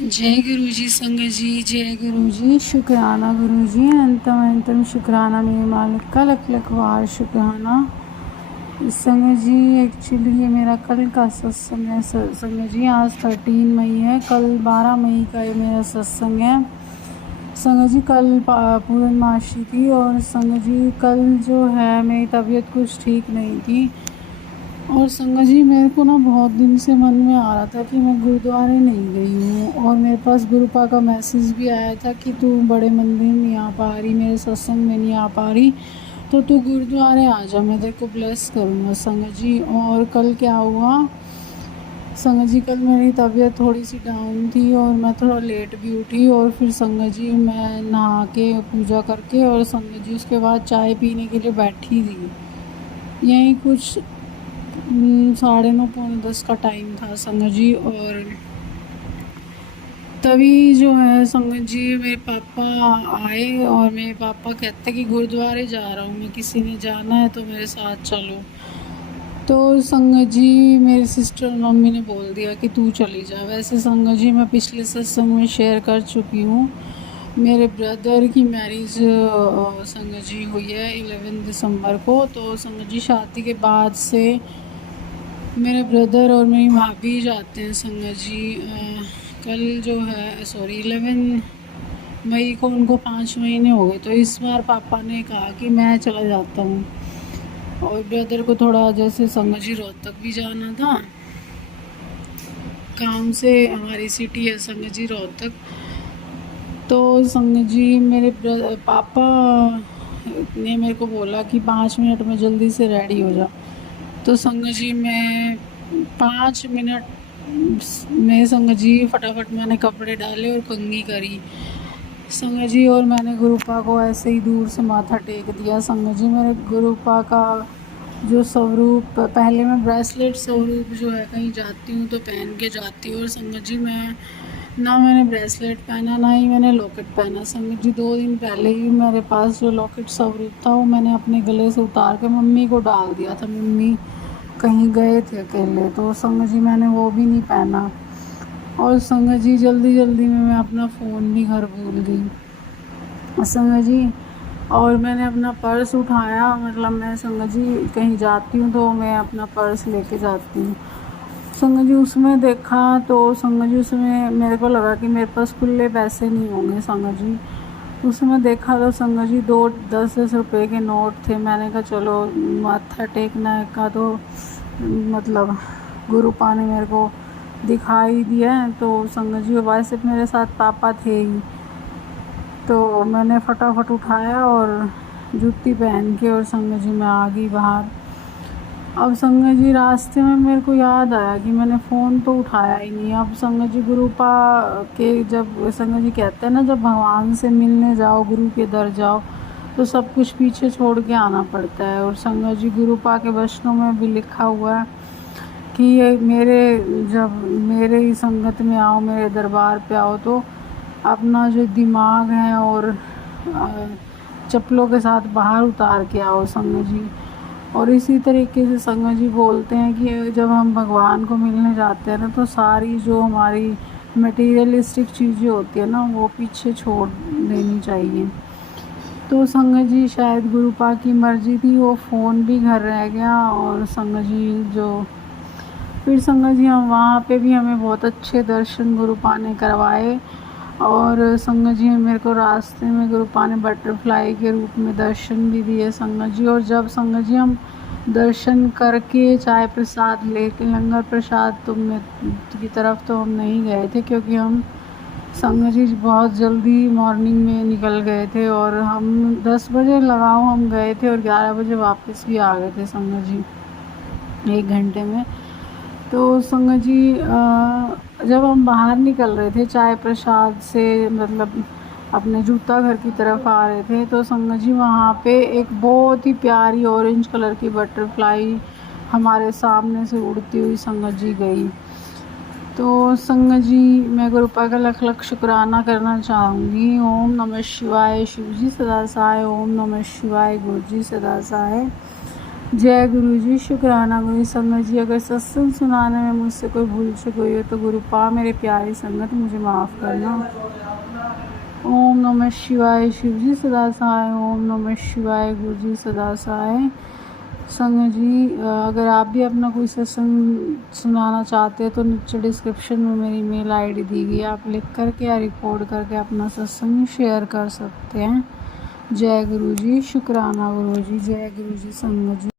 जय गुरु जी संगत जी, जय गुरु जी। शुक्राना गुरु जी, अंतम अंतम शुक्राना मेरे मालिक का, लख लख वार शुक्राना। संगत जी एक्चुअली ये मेरा कल का सत्संग है। संगत जी आज 13 मई है, कल 12 मई का ये मेरा सत्संग है। संगत जी कल पूर्णमासी थी और संगत जी कल जो है मेरी तबीयत कुछ ठीक नहीं थी। और संगत जी मेरे को ना बहुत दिन से मन में आ रहा था कि मैं गुरुद्वारे नहीं गई हूँ, और मेरे पास गुरुपा का मैसेज भी आया था कि तू बड़े मंदिर नहीं आ पा रही, मेरे सत्संग में नहीं आ पा रही, तो तू गुरुद्वारे आ जा, मैं तेरे को ब्लेस करूँगा। संगत जी और कल क्या हुआ संगत जी, कल मेरी तबीयत थोड़ी सी डाउन थी और मैं थोड़ा लेट भी उठी, और फिर संगत जी मैं नहा के पूजा करके और संगत जी उसके बाद चाय पीने के लिए बैठी थी। यहीं कुछ 9:30 पौने 10 का टाइम था संगत जी। और तभी जो है संगत जी मेरे पापा आए और मेरे पापा कहते कि गुरुद्वारे जा रहा हूँ मैं, किसी ने जाना है तो मेरे साथ चलो। तो संगत जी मेरी सिस्टर और मम्मी ने बोल दिया कि तू चली जा। वैसे संगत जी मैं पिछले सत्संग में शेयर कर चुकी हूँ, मेरे ब्रदर की मैरिज संगत जी हुई है 11 दिसंबर को। तो संगत जी शादी के बाद से मेरे ब्रदर और मेरी भाभी जाते हैं संगत जी। कल जो है 11 मई को उनको 5 महीने हो गए, तो इस बार पापा ने कहा कि मैं चला जाता हूँ। और ब्रदर को थोड़ा जैसे संगत जी रोहतक भी जाना था काम से, हमारी सिटी है संगत जी रोहतक। तो संगत जी मेरे पापा ने मेरे को बोला कि 5 मिनट में जल्दी से रेडी हो जा। तो संगत जी मैं 5 मिनट में संगत जी फटाफट मैंने कपड़े डाले और कंघी करी संगत जी, और मैंने गुरुपा को ऐसे ही दूर से माथा टेक दिया। संगत जी मेरे गुरुपा का जो स्वरूप, पहले मैं ब्रेसलेट स्वरूप जो है कहीं जाती हूँ तो पहन के जाती हूँ, और संगत जी मैंने ब्रेसलेट पहना ना ही मैंने लॉकेट पहना। संगत जी 2 दिन पहले ही मेरे पास जो लॉकेट स्वरूप था वो मैंने अपने गले से उतार के मम्मी को डाल दिया था। मम्मी कहीं गए थे अकेले, तो संगत जी मैंने वो भी नहीं पहना। और संगत जी जल्दी जल्दी में मैं अपना फ़ोन भी घर भूल गई संगत जी। और मैंने अपना पर्स उठाया, मतलब मैं संगत जी कहीं जाती हूँ तो मैं अपना पर्स लेके जाती हूँ संगत जी। उसमें देखा तो संगत जी उसमें मेरे को लगा कि मेरे पास खुले पैसे नहीं होंगे संगत जी। उसमें देखा तो संगत जी 2 10 रुपए के नोट थे। मैंने कहा चलो माथा टेकना का तो मतलब गुरुपा ने मेरे को दिखाई दिया है। तो संगत जी वैसे मेरे साथ पापा थे ही, तो मैंने फटाफट उठाया और जूती पहन के और संगत जी मैं आ गई बाहर। अब संगत जी रास्ते में मेरे को याद आया कि मैंने फ़ोन तो उठाया ही नहीं। अब संगत जी गुरुपा के जब संगत जी कहते हैं ना, जब भगवान से मिलने जाओ, गुरु के दर जाओ, तो सब कुछ पीछे छोड़ के आना पड़ता है। और संगत जी गुरुपा के वचनों में भी लिखा हुआ है कि ये जब मेरे ही संगत में आओ, मेरे दरबार पे आओ, तो अपना जो दिमाग है और चप्पलों के साथ बाहर उतार के आओ संगत जी। और इसी तरीके से संगत जी बोलते हैं कि जब हम भगवान को मिलने जाते हैं ना, तो सारी जो हमारी मटेरियलिस्टिक चीज़ें होती है ना, वो पीछे छोड़ देनी चाहिए। तो संगत जी शायद गुरुपा की मर्ज़ी थी, वो फ़ोन भी घर रह गया। और संगत जी फिर संगत जी हम वहाँ पे भी हमें बहुत अच्छे दर्शन गुरुपा ने करवाए। और संगत जी मेरे को रास्ते में गुरुपा ने बटरफ्लाई के रूप में दर्शन भी दिए संगत जी। और जब संगत जी हम दर्शन करके चाय प्रसाद लेके, लंगर प्रसाद की तरफ तो हम नहीं गए थे, क्योंकि हम संगत जी बहुत जल्दी मॉर्निंग में निकल गए थे, और हम 10 बजे लगाओ हम गए थे और 11 बजे वापस भी आ गए थे संगत जी, 1 घंटे में। तो संगत जी जब हम बाहर निकल रहे थे चाय प्रसाद से, मतलब अपने जूता घर की तरफ आ रहे थे, तो संगत जी वहाँ पे एक बहुत ही प्यारी ऑरेंज कलर की बटरफ्लाई हमारे सामने से उड़ती हुई संगत जी गई। तो संगत जी मैं गुरुपा का लख लख शुक्राना करना चाहूँगी। ओम नमः शिवाय, शिव जी सदा सहाय। ओम नमः शिवाय, गुरु जी सदा सहाय। जय गुरु जी, शुक्राना गुरु संगत जी। अगर सत्संग सुनाने में मुझसे कोई भूल चूक हुई हो तो गुरु पा मेरे प्यारी संगत मुझे माफ़ करना। ओम नमः शिवाय। शिव जी सदा सहाय। ओम नमः शिवाय। गुरु जी सदा सहाय। संगत जी, अगर आप भी अपना कोई सत्संग सुनाना चाहते हैं तो नीचे डिस्क्रिप्शन में मेरी मेल आईडी दी गई है, आप लिख करके या रिकॉर्ड करके अपना सत्संग शेयर कर सकते हैं। जय गुरु जी, शुक्राना गुरु जी। जय गुरु जी संगत जी।